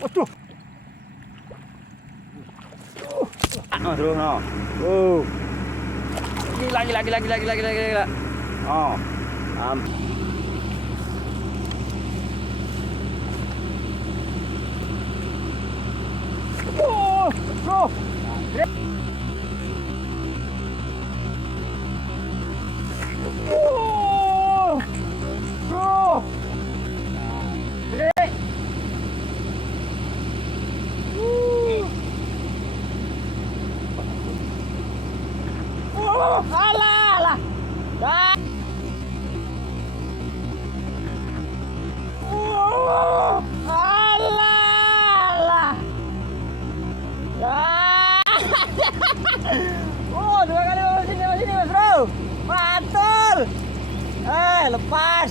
Waduh. Terus no. Gila. Oh. Bro. Alah. Alah. Dua kali sini Mas Bro. Mantul. Lepas.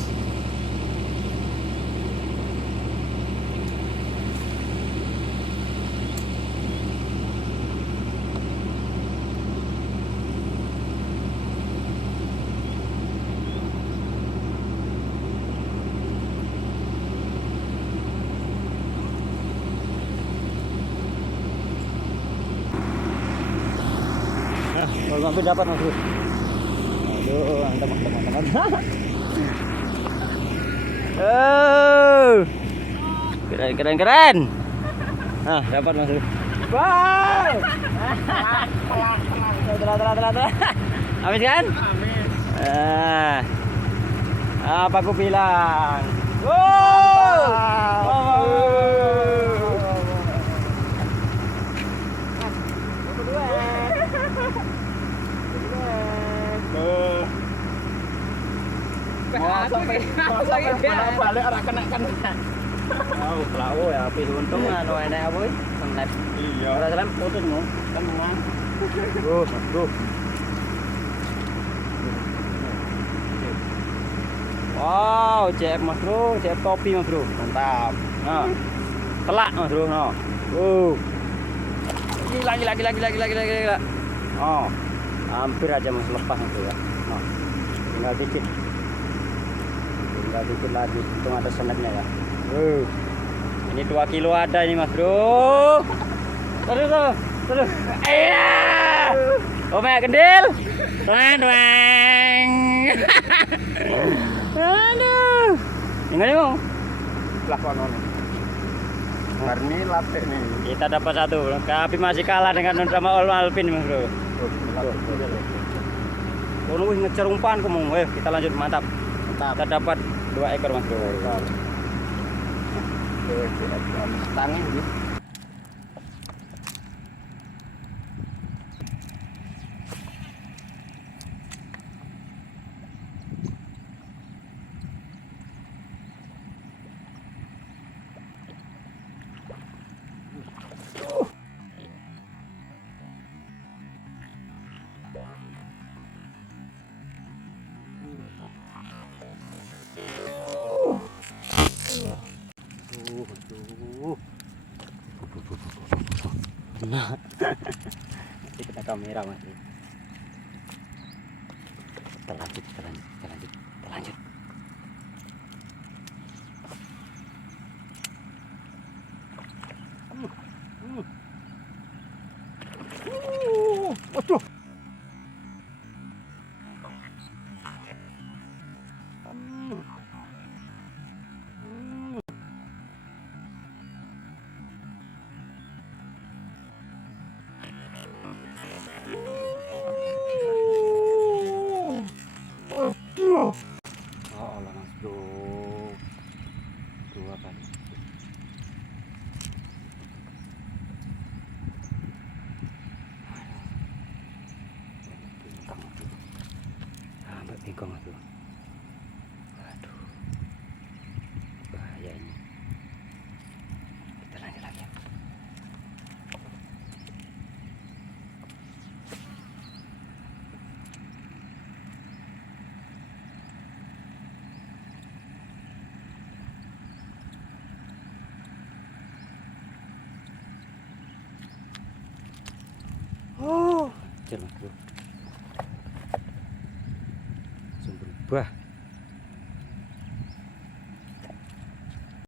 Kalau hampir dapat Mas Bro. Aduh, mantap teman-teman. Keren. Dapat Mas Bro. Wow. Telat. Habis kan? Amin. Apa aku bilang? Balik arah kena. Pelaku ya, tapi untung anu enak apa? Snap. Iya. Ora salam putus mu. Kan menang. Bro. Wow, CF Mas Bro, CF topi Mas Bro. Mantap. Nah. Telak Mas Bro, no. Gila. Oh. Hampir aja Mas lepas Mas Bro ya. Nah. Tinggal dikit lagi, hitung ada senetnya ya. Ini 2 kilo ada ini Mas Bro. Terus. Ome kendil. Twang. Aduh. Ini mau. Lah kono. Ini lapik nih. Kita dapat satu. Tapi masih kalah dengan sama Alvin Mas Bro. Kono ngecer umpan kamu. Kita lanjut, mantap. Kita dapat 2 ekor Mas Bro. Tangan gitu. Nah, kita kamera Mas. Kita lanjut. Waduh. Oh Allah Mas Bro, 2 kali. Sampai bingkong Mas Bro. Aduh, bahaya ini. Kita lanjut lagi. Mas Bro. Langsung berubah.